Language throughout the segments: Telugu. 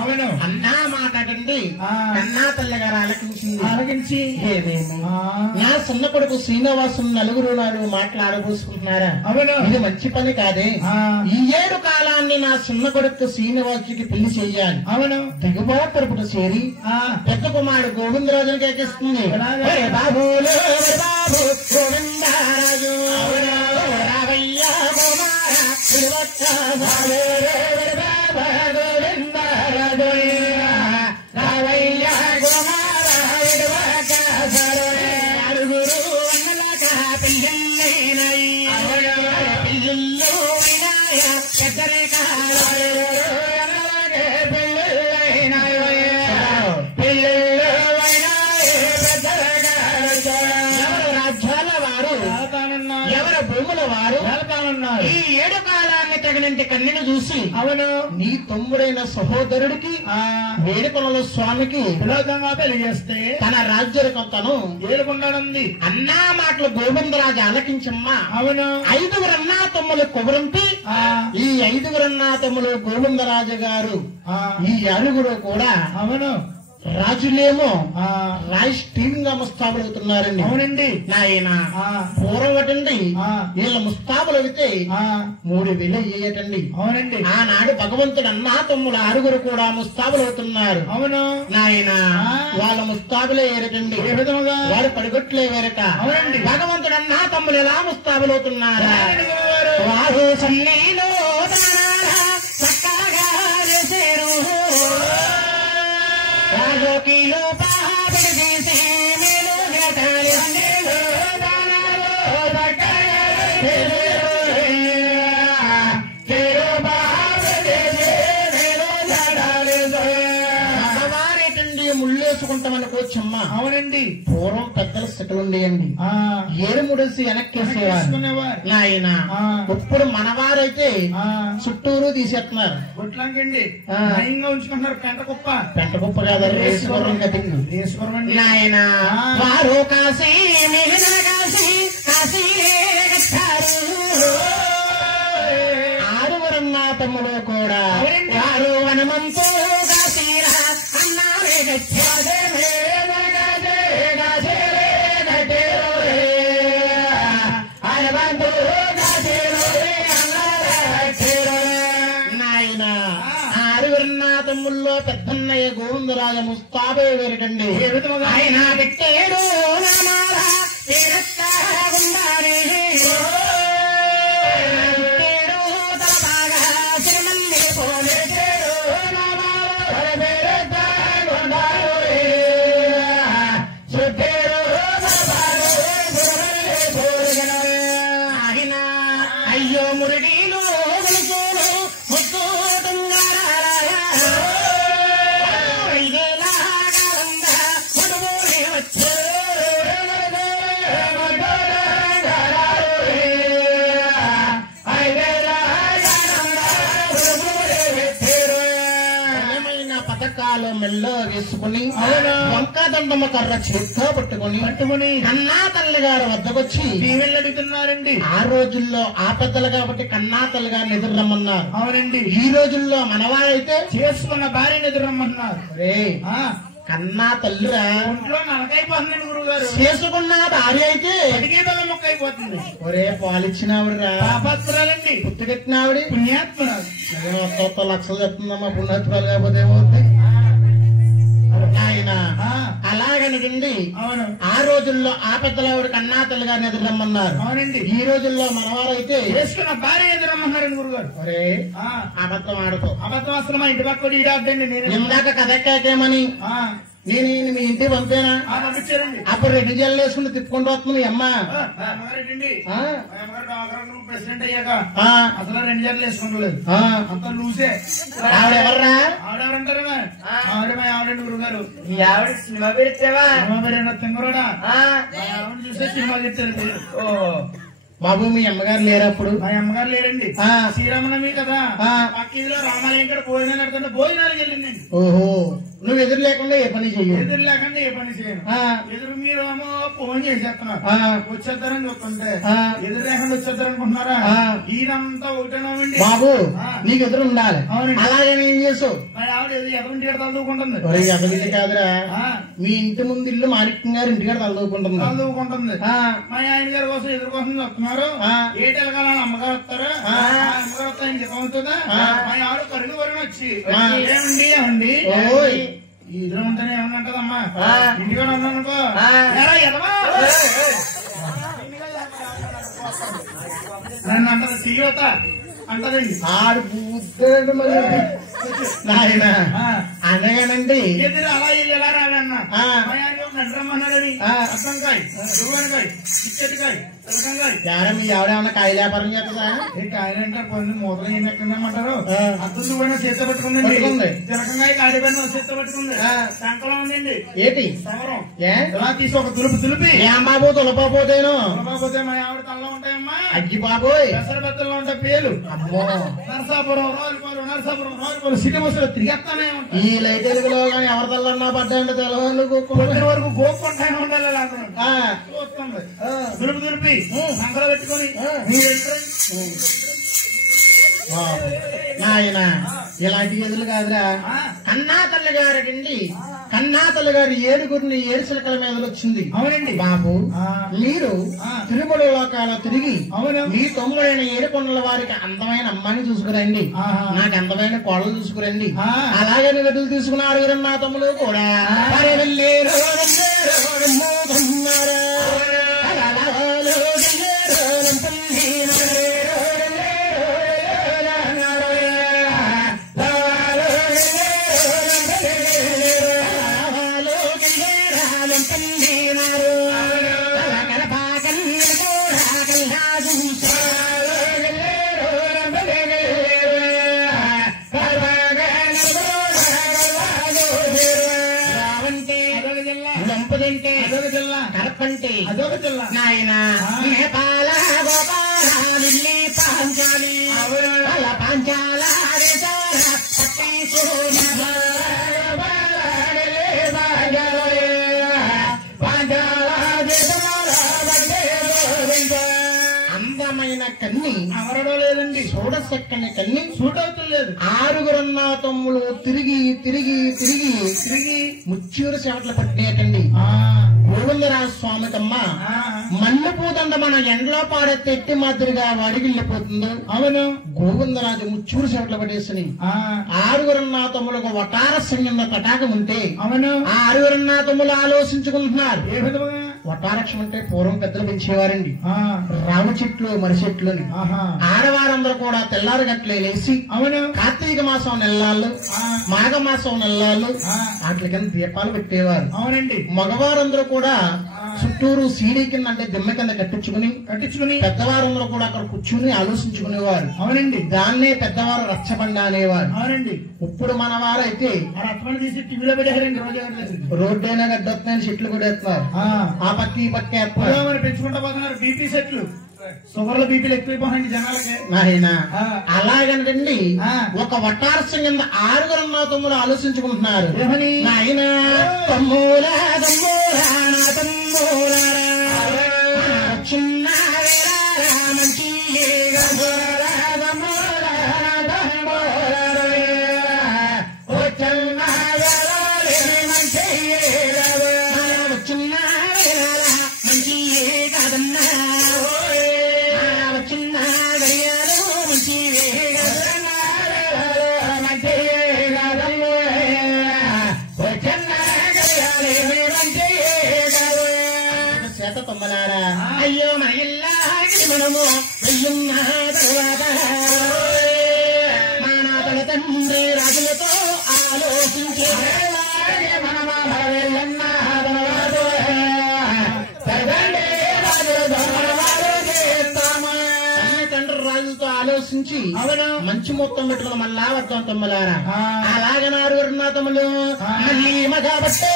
అవును అన్నా మాట్లాడండి కన్నా తల్లి గారు ఆలకించి ఏమేమి నా చిన్న కొడుకు శ్రీనివాసు నలుగురు నాలుగు మాట్లాడబోసుకుంటున్నారా అవును ఇది మంచి పని కాదే ఈ 7 కాలాన్ని నా చిన్న కొడుకు శ్రీనివాసుకి పెళ్లి చెయ్యాలి అవును దిగుబా తరపున చేరి పెద్ద కుమారుడు గోవిందరాజుని కేకిస్తుంది బాబు బాబు గోవిందరాజు రావయ్య గోవిందరాజు రావయ్య అరుగురు పిల్లు పెద్దరే ఈ 7 కాలాన్ని తగినంటి కన్నీను చూసి అవును నీ తమ్ముడైన సహోదరుడికి వేడుకొనల స్వామికి విరోధంగా తెలియజేస్తే తన రాజ్యకు తను ఏలుకుంటానంది అన్నా మాటలు గోవిందరాజు ఆలకించమ్మా అవును 5 అన్నా తమ్ములు కుబరంపి ఈ 5 అన్నా తమ్ములు గోవిందరాజు గారు ఈ 6 కూడా అవును రాజులేమో రాజకీయంగా ముస్తాబులవుతున్నారండి అవునండి నాయన పూర్వటండి వీళ్ళ ముస్తాబులు అయితే 3000 అయ్యేటండి అవునండి ఆనాడు భగవంతుడు అన్నా తమ్ముడు 6 కూడా ముస్తాబులవుతున్నారు అవును నాయన వాళ్ళ ముస్తాబులే ఏరటండి ఏ విధముగా వాడు పడిగొట్లే వేరట అవునండి భగవంతుడు అన్నా తమ్ముడు ఎలా ముస్తాబులవుతున్నారా వారు సన్నీలో చక్కగా చేశారు రాజకీలో పాపడిసి మేలు భగవానేటండి ముళ్ళేసుకుంటామనుకోవచ్చమ్మా అవునండి పూర్వం పెద్దల స్థితులుండేయండి 7 ముడేసి వెనక్కేసేవారు నాయన ఇప్పుడు మనవారైతే చుట్టూరు తీసేస్తున్నారు గుట్లంకండి నయంగా ఉంచుకుంటున్నారు పెంట కుప్ప కాదు నాయన వారు కాశీ కాశీ ఆరువరన్నా తమ్ముడు కూడా వారు వనమంతో కాశీరా అన్నారే నాయన ఆరువరన్నా తమ్ముల్లో పెద్దన్నయ్య గోవిందరాజ ముస్తాబే వేరటండి ఆయన పెట్టేడు అయ్యో మురడీలు పథకాలు మెల్లో వేసుకుని వంకాదండమ్మ కర్ర చేత్తో పట్టుకుని కన్నా తల్లి గారు వద్దకొచ్చి అడుగుతున్నారండి ఆ రోజుల్లో ఆ పెద్దలు కాబట్టి కన్నా తల్లి గారిని ఎదురమ్మన్నారు అవునండి ఈ రోజుల్లో మనవారైతే చేసుకున్న భార్యను ఎదురమ్మన్నారు కన్నా తల్లిరా ఒంట్లో నలకైపోతుందండి గురువు గారు చేసుకున్న భార్య అయితే అడిగే బల మొక్క అయిపోతుంది ఒరే పాలిచ్చినావిడరా పాపాత్మురాలండి పుట్టుకెట్టినావిడి పుణ్యాత్మురాలు కొత్త లక్షలు చెప్తుందమ్మా పుణ్యాత్మురాలు కాకపోతే ఏమవుతుంది ఆయన అలాగనికండి అవును ఆ రోజుల్లో ఆ పెద్దలవాడు కన్నా తల్లి గారిని ఎదురమ్మన్నారు అవునండి ఈ రోజుల్లో మనవారైతే చేసుకున్న భార్య ఎదురమ్మన్నారండి గురుగారు ఒరే అబద్ధం ఆడుకో అబద్ధం అసలు మా ఇంటి పక్క ఈడాద్దండి నేను ఇందాక కథెక్కాకేమని నేను మీ ఇంటికి పంపేనా పంపించారండి అప్పుడు 2 జల్లు వేసుకుని తిప్పుకుంటూ వస్తుంది అమ్మ ప్రెసిడెంట్ అయ్యాక అసలు 2 జల్లు వేసుకుంటలేదు అంత లూసే ఆవిడెవర్రా ఆవిడెవరంటారు ఆవిడండి గురుగారు ఆవిడ సినిమా పెడితేవా సినిమా పేరు తింగరోడా ఆవిడ చూస్తే సినిమా చెప్తారు బాబు మీ అమ్మగారు లేరప్పుడు మా అమ్మగారు లేరండి శ్రీరామనవమి కదా పక్క ఇదిలో రామాలయం కూడా భోజనాలు పెడుతుంటే భోజనాలు వెళ్ళిందండి ఓహో నువ్వు ఎదురు లేకుండా ఏ పని చెయ్యు. ఎదురు లేకుండా ఏ పని చేయను. ఎదురు మీరు ఏమో ఫోన్ చేసేస్తున్నారు, వచ్చేద్దారని చెప్తుంటే ఎదురు లేకుండా వచ్చేద్దారనుకుంటున్నారా? ఈయనంతా ఒకటేనామండి బాబు, నీకు ఎదురు ఉండాలి. అలాగే ఏం చేసావు? ఆవిడ ఎదురుంటి తలదూకుంటుంది. ఎదురింటి కాదురా, మీ ఇంటి ముందు ఇల్లు మాణిక్యం గారు ఇంటికాడ తలదూకుంటుంది. మా ఆయన గారి కోసం ఎదురు కోసం చెప్తున్నారు. ఏ తెలగాలని అమ్మగారు వస్తారు, అమ్మగారు వస్తా ఇంటికి అవుతుందా? మా ఆవిడ కరుగు వరకు వచ్చి ఏమండి ఏమండి ఎదురు ఉంటేనే ఏమన్నా అంటదమ్మా, ఇంటికాడ ఉన్నానుకో నన్ను అంటది సీయత అంటదండి. ఆడు పూర్తి నాయన అనగానండి ఎదురు అలా ఇల్లు ఎలా రావన్నా రమ్మన్నాడని అర్థంకాయ దువ్వనకాయ చిచ్చటికాయ తెలకంకాయ మీ ఆవిడేమన్నా కాయ వ్యాపారం చేస్తుందా? కాయలంటే కొన్ని మూతలు ఏం ఎక్కడమంటారు. అద్దం దువ్వన చేత పట్టుకుందండి, తెలకంకాయ కాడిపోయిన చేత పట్టుకుంది, సంకలం ఉందండి. ఏంటి సమరం ఎలా తీసి ఒక తులిపి ఏం బాబు తులపోతేను తులపోతే మా ఆవిడ తల్లో ఉంటాయమ్మా. అగ్గి బాబోయ్ పెసర బెత్తల్లో ఉంటాయి పేలు. అమ్మో నరసాపురం రాజుపాలు నరసాపురం రాజుపాలు సిటీ బస్సులో తిరిగేస్తానే ఉంటాయి. ఈ లైట్ ఎలుగులో కానీ ఎవరి తల్లన్నా పడ్డాయంటే తెలవాలి వరకు గోక్కుంటానే ఉండాలి. చూస్తుంది దులిపి దులిపి సంకలో పెట్టుకొని నాయన ఇలాంటి ఎదులు కాదురా. కన్నా తల్లి గారండి, కన్నా తల్లి గారు ఏడుగురిని ఏడుసిలకల మీద వచ్చింది. అవునండి బాబు, మీరు తిరుమల లోకాల తిరిగి మీ తమ్ముడైన ఏడుకొండల వారికి అందమైన అమ్మాయిని చూసుకురండి, నాకు అందమైన కోడలు చూసుకురండి. అలాగే వెతులు తీసుకున్నారు నా తమ్ముడు కూడా. కరపంటే అదొక జిల్లా నాయన నేపాల గోపాలి పాంచాలి పాంచాల అందమైన కన్ని అవరడం లేదండి, చూడసక్కని కన్ని సూట్ అవుతలేదు. ఆరుగురన్న తమ్ములు తిరిగి తిరిగి తిరిగి తిరిగి ముచ్చూరు చెవట్లు పట్టినట్టండి. గోవిందరాజ స్వామికమ్మ మల్లెపూదండ మన ఎండలో పాడెత్తే ఎట్టి మాదిరిగా అడిగిళ్ళిపోతుందో. అవును, గోవిందరాజు ముచ్చూరు చెవట్లు పట్టేసి ఆరుగురన్న తమ్ములకు వటార సంగంలో తటాకం ఉంటే అవును ఆ ఆరుగురన్న తమ్ములు ఆలోచించుకుంటున్నారు. ఏ విధంగా వటారక్షం అంటే పూర్వం పెద్దలు పెంచేవారండి. రామ చెట్లు మరి చెట్లు ఆడవారందరూ కూడా తెల్లారు గట్లే లేచి అవును కార్తీక మాసం నెలలు మాఘ మాసం నెలలు వాటి కింద దీపాలు పెట్టేవారు. అవునండి, మగవారందరూ కూడా చుట్టూరు సీడీ కింద అంటే దిమ్మ కింద కట్టించుకుని పెద్దవారందరూ కూడా అక్కడ కూర్చుని ఆలోచించుకునేవారు. అవునండి, దాన్నే పెద్దవారు రచ్చబండ అనేవారు. అవునండి, ఇప్పుడు మన వారైతే రచ్చబండ తీసి టీవీలో పెట్టారండి. రోడ్డైనా గడ్డొస్తున్నాయని చెట్లు కూడా వేస్తున్నారు. ఆ పక్క ఈ పక్క పెంచుకుంటా పోతున్నారు బీపీ సెట్లు. షుగర్లు బీపీలు ఎక్కువైపోయినాయండి జనాలకి. నాయన అలాగండి ఒక వటారసం కింద ఆరుగురన్న తమ్ములు ఆలోచించుకుంటున్నారు. నాయన తమ్ముల చిన్న మంచి అయ్యో మన ఇల్లాగి మనము వెయ్యున్న తరువాత మన తన తండ్రి రాజులతో ఆలోచించే తండ్రి రాజులతో ఆలోచించి మంచి మొత్తం పెట్టుకుని మళ్ళా వద్దాం తమ్ములారా. అలాగే నారుగురు తమ్ములు మళ్ళీ మగాబట్టే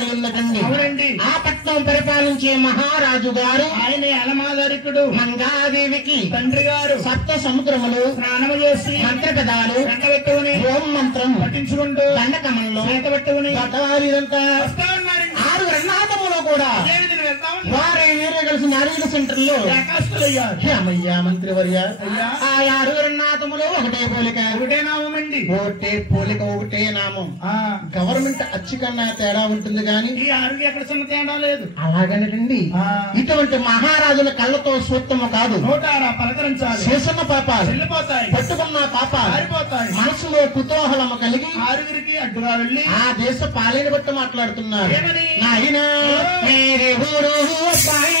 కలిగిందటండి. అవునండి. ఆ పట్నం పరిపాలించే మహారాజు గారు ఆయన యలమాదరికుడు మంగాదేవికి తండ్రి గారు సప్త సముద్రములు స్నానము చేసి మంత్ర పదాలు వెంట పెట్టుకుని ఓం మంత్రం పట్టించుకుంటూ దండకమంలో చేత పెట్టుకుని గతవారిదంతా వస్తా ఉన్నారండి. 6 రణాటములో కూడా అదే విధంగా వెళ్తా ఉన్నారు. వారే వీరే కలిసి నారీల సెంటర్ లో ఏకాస్తులయ్యారు. అమ్మయ్యా మంత్రివర్య అయ్యా. ఆ 6 రణాటములో ఒకటే పోలిక ఒకటే నామండి. ఒకటే పోలిక ఒకటే నామం. ఆ గవర్నమెంట్ అచ్చి కన్నా తేడా ఉంటుంది గాని ఈ ఆరుగు ఎక్కడ చిన్న తేడా లేదు. అలాగనటండి ఆ ఇటువంటి మహారాజుల కళ్ళతో సూత్తము కాదు. నోటారా పలకరించాలి. చేసిన పాపాలు చెల్లిపోతాయి. పట్టుకున్న పాపాలు పారిపోతాయి. మనసులో కుతూహలము కలిగి ఆరుగురికి అడ్డుగా వెళ్ళి ఆ దేశ పాలన బట్టి మాట్లాడుతున్నారు. ఏమని? నాయనా, మేరే ఊరు అబ్బాయి,